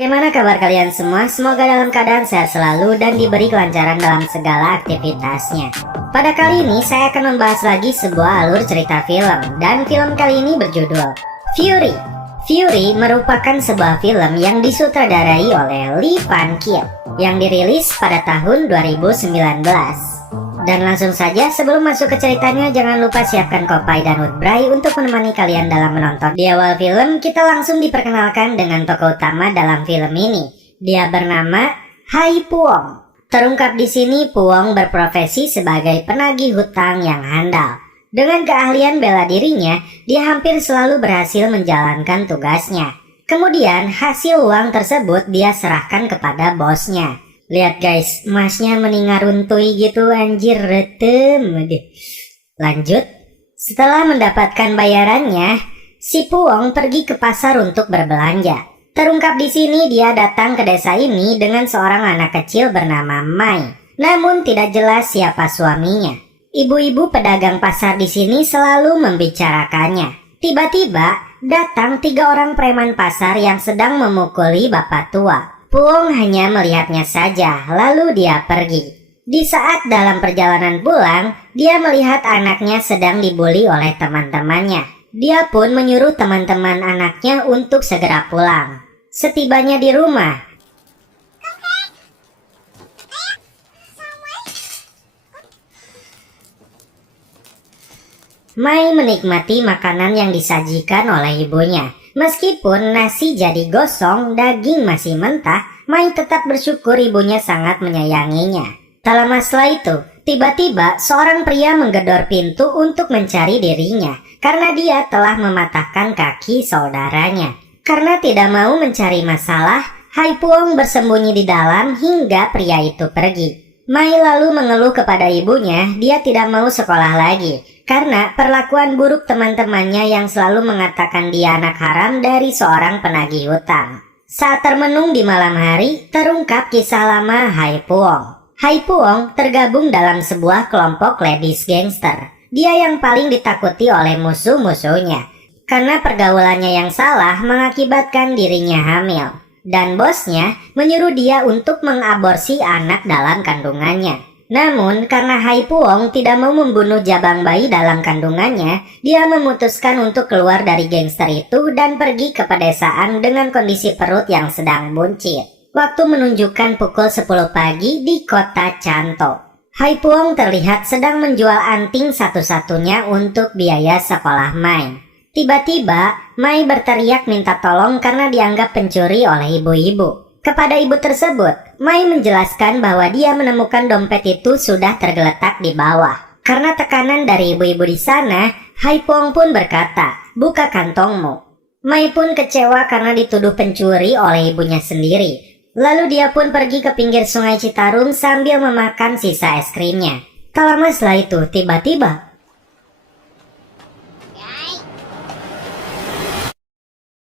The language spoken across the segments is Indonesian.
Bagaimana kabar kalian semua? Semoga dalam keadaan sehat selalu dan diberi kelancaran dalam segala aktivitasnya. Pada kali ini saya akan membahas lagi sebuah alur cerita film, dan film kali ini berjudul Fury. Fury merupakan sebuah film yang disutradarai oleh Lee Van Cleef yang dirilis pada tahun 2019. Dan langsung saja, sebelum masuk ke ceritanya, jangan lupa siapkan kopai dan woodbray untuk menemani kalian dalam menonton. Di awal film, kita langsung diperkenalkan dengan tokoh utama dalam film ini. Dia bernama Hai Puong. Terungkap di sini, Puong berprofesi sebagai penagih hutang yang handal. Dengan keahlian bela dirinya, dia hampir selalu berhasil menjalankan tugasnya. Kemudian, hasil uang tersebut dia serahkan kepada bosnya. Lihat guys, emasnya meningaruntui gitu, anjir, retem. Lanjut, setelah mendapatkan bayarannya, si Puong pergi ke pasar untuk berbelanja. Terungkap di sini dia datang ke desa ini dengan seorang anak kecil bernama Mai. Namun tidak jelas siapa suaminya. Ibu-ibu pedagang pasar di sini selalu membicarakannya. Tiba-tiba datang 3 orang preman pasar yang sedang memukuli bapak tua. Puong hanya melihatnya saja, lalu dia pergi. Di saat dalam perjalanan pulang, dia melihat anaknya sedang dibully oleh teman-temannya. Dia pun menyuruh teman-teman anaknya untuk segera pulang. Setibanya di rumah, Mai menikmati makanan yang disajikan oleh ibunya. Meskipun nasi jadi gosong, daging masih mentah, Mai tetap bersyukur ibunya sangat menyayanginya. Tak lama setelah itu, tiba-tiba seorang pria menggedor pintu untuk mencari dirinya karena dia telah mematahkan kaki saudaranya. Karena tidak mau mencari masalah, Hai Puong bersembunyi di dalam hingga pria itu pergi. Mai lalu mengeluh kepada ibunya, dia tidak mau sekolah lagi karena perlakuan buruk teman-temannya yang selalu mengatakan dia anak haram dari seorang penagih hutang. Saat termenung di malam hari, terungkap kisah lama Hai Puong. Hai Puong tergabung dalam sebuah kelompok ladies gangster. Dia yang paling ditakuti oleh musuh-musuhnya karena pergaulannya yang salah mengakibatkan dirinya hamil. Dan bosnya menyuruh dia untuk mengaborsi anak dalam kandungannya. Namun karena Hai Puong tidak mau membunuh jabang bayi dalam kandungannya, dia memutuskan untuk keluar dari gangster itu dan pergi ke pedesaan dengan kondisi perut yang sedang buncit. Waktu menunjukkan pukul 10 pagi di kota Chanto. Hai Puong terlihat sedang menjual anting satu-satunya untuk biaya sekolah Mai. Tiba-tiba, Mai berteriak minta tolong karena dianggap pencuri oleh ibu-ibu. Kepada ibu tersebut, Mai menjelaskan bahwa dia menemukan dompet itu sudah tergeletak di bawah. Karena tekanan dari ibu-ibu di sana, Hai Puong pun berkata, "Buka kantongmu." Mai pun kecewa karena dituduh pencuri oleh ibunya sendiri. Lalu dia pun pergi ke pinggir sungai Citarum sambil memakan sisa es krimnya. Tak lama setelah itu, tiba-tiba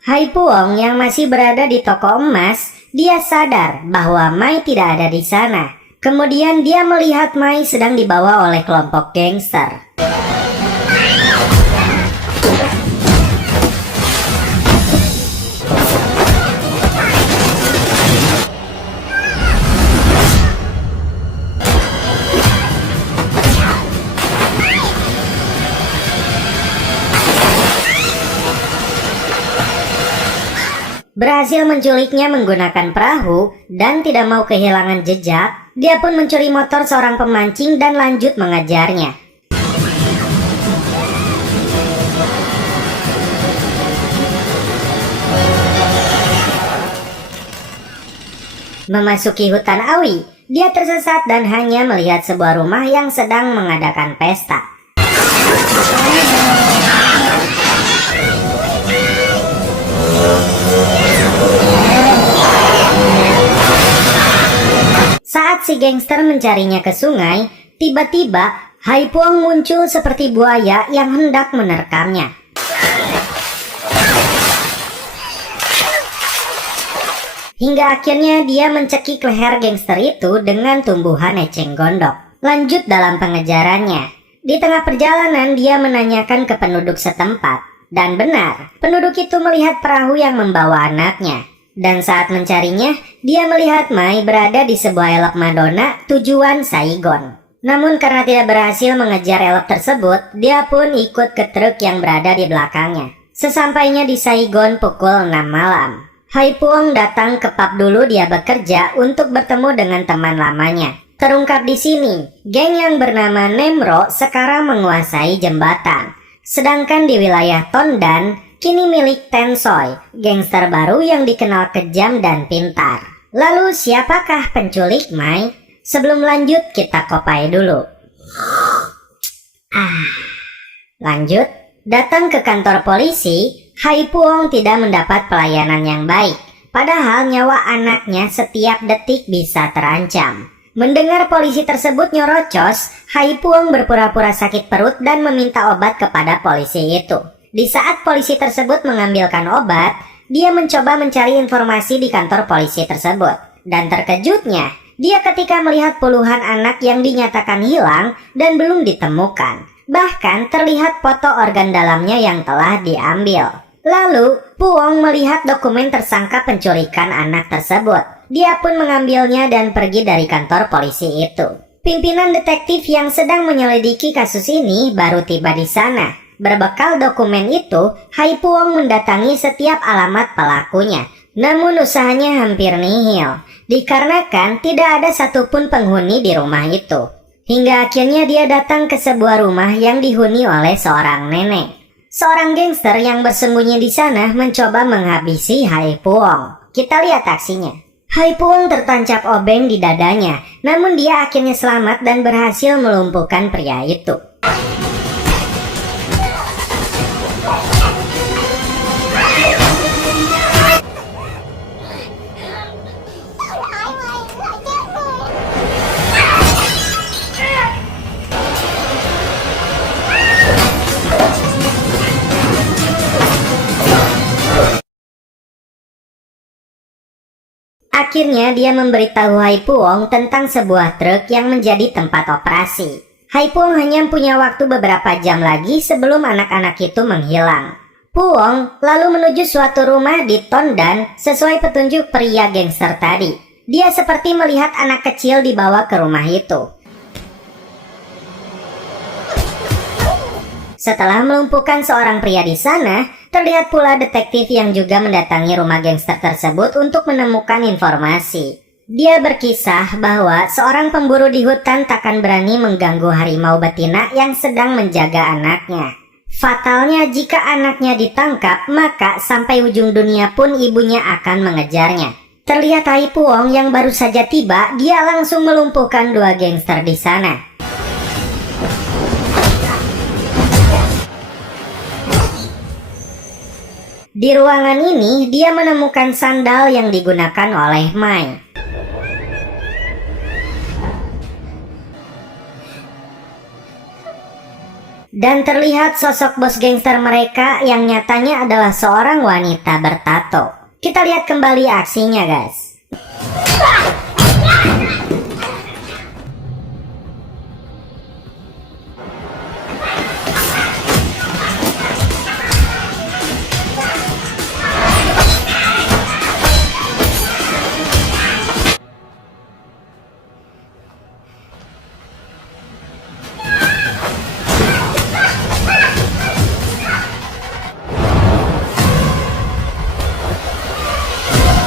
Hai Puong yang masih berada di toko emas, dia sadar bahwa Mai tidak ada di sana. Kemudian dia melihat Mai sedang dibawa oleh kelompok gangster. Berhasil menculiknya menggunakan perahu dan tidak mau kehilangan jejak, dia pun mencuri motor seorang pemancing dan lanjut mengejarnya. Memasuki hutan Awi, dia tersesat dan hanya melihat sebuah rumah yang sedang mengadakan pesta. Saat si gangster mencarinya ke sungai, tiba-tiba Hai Puong muncul seperti buaya yang hendak menerkamnya. Hingga akhirnya dia mencekik leher gangster itu dengan tumbuhan eceng gondok. Lanjut dalam pengejarannya. Di tengah perjalanan dia menanyakan ke penduduk setempat. Dan benar, penduduk itu melihat perahu yang membawa anaknya. Dan saat mencarinya, dia melihat Mai berada di sebuah elok Madonna tujuan Saigon. Namun karena tidak berhasil mengejar elok tersebut, dia pun ikut ke truk yang berada di belakangnya. Sesampainya di Saigon pukul 6 malam, Hai Puong datang ke pub dulu dia bekerja untuk bertemu dengan teman lamanya. Terungkap di sini, geng yang bernama Nemro sekarang menguasai jembatan. Sedangkan di wilayah Tondan, kini milik Tensoy, gangster baru yang dikenal kejam dan pintar. Lalu siapakah penculik Mai? Sebelum lanjut kita kopai dulu. Lanjut, datang ke kantor polisi, Hai Puong tidak mendapat pelayanan yang baik. Padahal nyawa anaknya setiap detik bisa terancam. Mendengar polisi tersebut nyorocos, Hai Puong berpura-pura sakit perut dan meminta obat kepada polisi itu. Di saat polisi tersebut mengambilkan obat, dia mencoba mencari informasi di kantor polisi tersebut. Dan terkejutnya, dia ketika melihat puluhan anak yang dinyatakan hilang dan belum ditemukan. Bahkan terlihat foto organ dalamnya yang telah diambil. Lalu, Puong melihat dokumen tersangka penculikan anak tersebut. Dia pun mengambilnya dan pergi dari kantor polisi itu. Pimpinan detektif yang sedang menyelidiki kasus ini baru tiba di sana. Berbekal dokumen itu, Hai Puong mendatangi setiap alamat pelakunya. Namun usahanya hampir nihil, dikarenakan tidak ada satupun penghuni di rumah itu. Hingga akhirnya dia datang ke sebuah rumah yang dihuni oleh seorang nenek. Seorang gangster yang bersembunyi di sana mencoba menghabisi Hai Puong. Kita lihat aksinya. Hai Puong tertancap obeng di dadanya, namun dia akhirnya selamat dan berhasil melumpuhkan pria itu. Akhirnya dia memberitahu Hai Puong tentang sebuah truk yang menjadi tempat operasi. Hai Puong hanya punya waktu beberapa jam lagi sebelum anak-anak itu menghilang. Puong lalu menuju suatu rumah di Tondan sesuai petunjuk pria gangster tadi. Dia seperti melihat anak kecil dibawa ke rumah itu. Setelah melumpuhkan seorang pria di sana, terlihat pula detektif yang juga mendatangi rumah gangster tersebut untuk menemukan informasi. Dia berkisah bahwa seorang pemburu di hutan takkan berani mengganggu harimau betina yang sedang menjaga anaknya. Fatalnya jika anaknya ditangkap, maka sampai ujung dunia pun ibunya akan mengejarnya. Terlihat Hai Puong yang baru saja tiba, dia langsung melumpuhkan dua gangster di sana. Di ruangan ini, dia menemukan sandal yang digunakan oleh Mai. Dan terlihat sosok bos gangster mereka yang nyatanya adalah seorang wanita bertato. Kita lihat kembali aksinya, guys.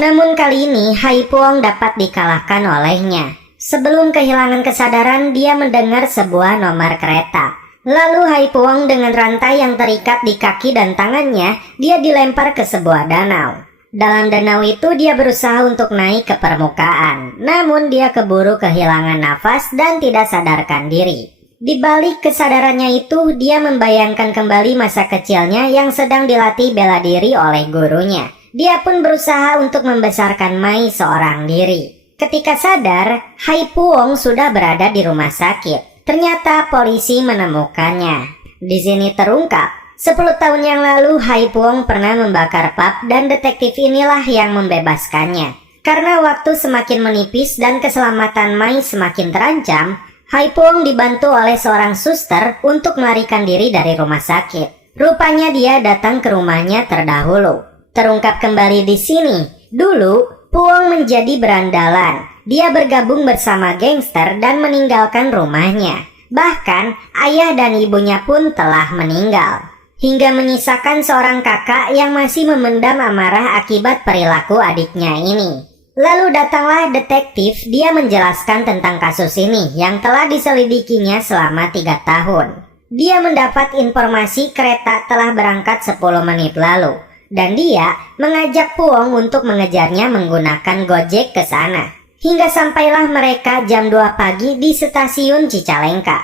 Namun kali ini Hai Puong dapat dikalahkan olehnya. Sebelum kehilangan kesadaran, dia mendengar sebuah nomor kereta. Lalu Hai Puong dengan rantai yang terikat di kaki dan tangannya, dia dilempar ke sebuah danau. Dalam danau itu dia berusaha untuk naik ke permukaan. Namun dia keburu kehilangan nafas dan tidak sadarkan diri. Di balik kesadarannya itu, dia membayangkan kembali masa kecilnya yang sedang dilatih bela diri oleh gurunya. Dia pun berusaha untuk membesarkan Mai seorang diri. Ketika sadar, Hai Puong sudah berada di rumah sakit. Ternyata polisi menemukannya. Di sini terungkap, 10 tahun yang lalu Hai Puong pernah membakar pub dan detektif inilah yang membebaskannya. Karena waktu semakin menipis dan keselamatan Mai semakin terancam, Hai Puong dibantu oleh seorang suster untuk melarikan diri dari rumah sakit. Rupanya dia datang ke rumahnya terdahulu. Terungkap kembali di sini, Dulu, Puong menjadi berandalan. Dia bergabung bersama gangster dan meninggalkan rumahnya. Bahkan, ayah dan ibunya pun telah meninggal. Hingga menyisakan seorang kakak yang masih memendam amarah akibat perilaku adiknya ini. Lalu datanglah detektif, dia menjelaskan tentang kasus ini yang telah diselidikinya selama 3 tahun. Dia mendapat informasi kereta telah berangkat 10 menit lalu. Dan dia mengajak Puong untuk mengejarnya menggunakan Gojek ke sana. Hingga sampailah mereka jam 2 pagi di stasiun Cicalengka.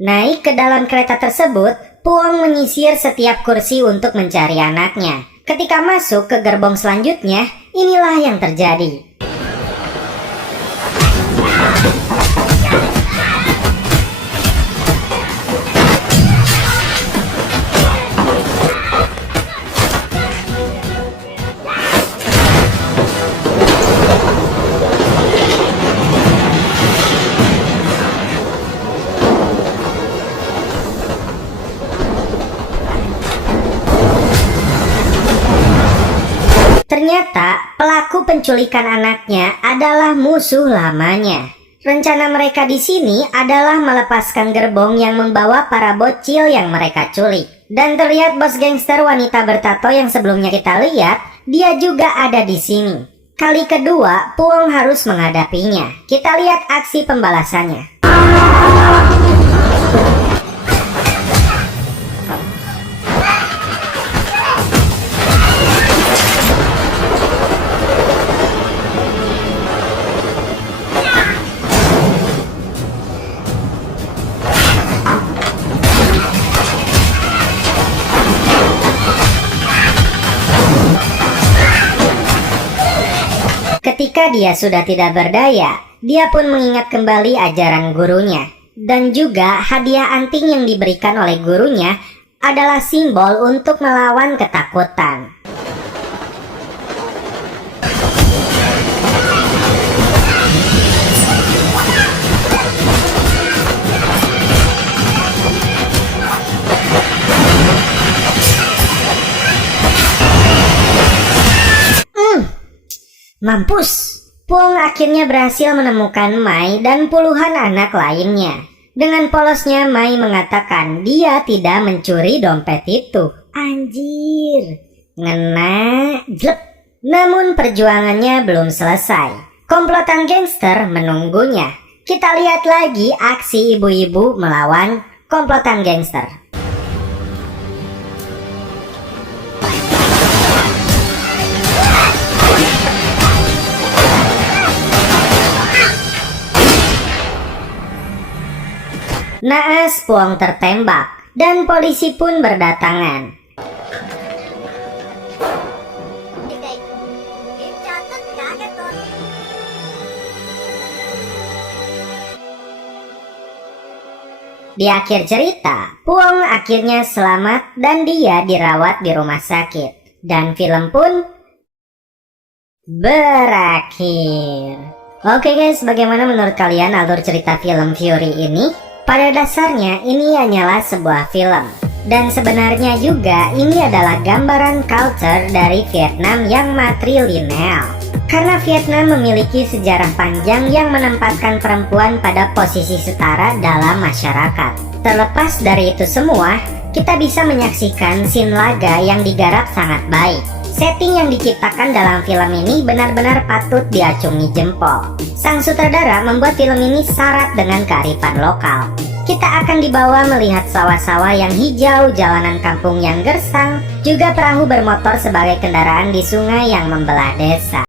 Naik ke dalam kereta tersebut, Puong menyisir setiap kursi untuk mencari anaknya. Ketika masuk ke gerbong selanjutnya, inilah yang terjadi. Ternyata pelaku penculikan anaknya adalah musuh lamanya. Rencana mereka di sini adalah melepaskan gerbong yang membawa para bocil yang mereka culik. Dan terlihat bos gangster wanita bertato yang sebelumnya kita lihat, dia juga ada di sini. Kali kedua, Puong harus menghadapinya. Kita lihat aksi pembalasannya. Ketika dia sudah tidak berdaya, dia pun mengingat kembali ajaran gurunya. Dan juga hadiah anting yang diberikan oleh gurunya adalah simbol untuk melawan ketakutan. Mampus! Puong akhirnya berhasil menemukan Mai dan puluhan anak lainnya. Dengan polosnya Mai mengatakan dia tidak mencuri dompet itu. Anjir! Ngena! Jlep! Namun perjuangannya belum selesai. Komplotan gangster menunggunya. Kita lihat lagi aksi ibu-ibu melawan komplotan gangster. Naas Puong tertembak dan polisi pun berdatangan. Di akhir cerita, Puong akhirnya selamat dan dia dirawat di rumah sakit. Dan film pun berakhir. Oke guys, bagaimana menurut kalian alur cerita film Fury ini? Pada dasarnya ini hanyalah sebuah film. Dan sebenarnya juga ini adalah gambaran culture dari Vietnam yang matrilineal. Karena Vietnam memiliki sejarah panjang yang menempatkan perempuan pada posisi setara dalam masyarakat. Terlepas dari itu semua, kita bisa menyaksikan scene laga yang digarap sangat baik. Setting yang diciptakan dalam film ini benar-benar patut diacungi jempol. Sang sutradara membuat film ini syarat dengan kearifan lokal. Kita akan dibawa melihat sawah-sawah yang hijau, jalanan kampung yang gersang, juga perahu bermotor sebagai kendaraan di sungai yang membelah desa.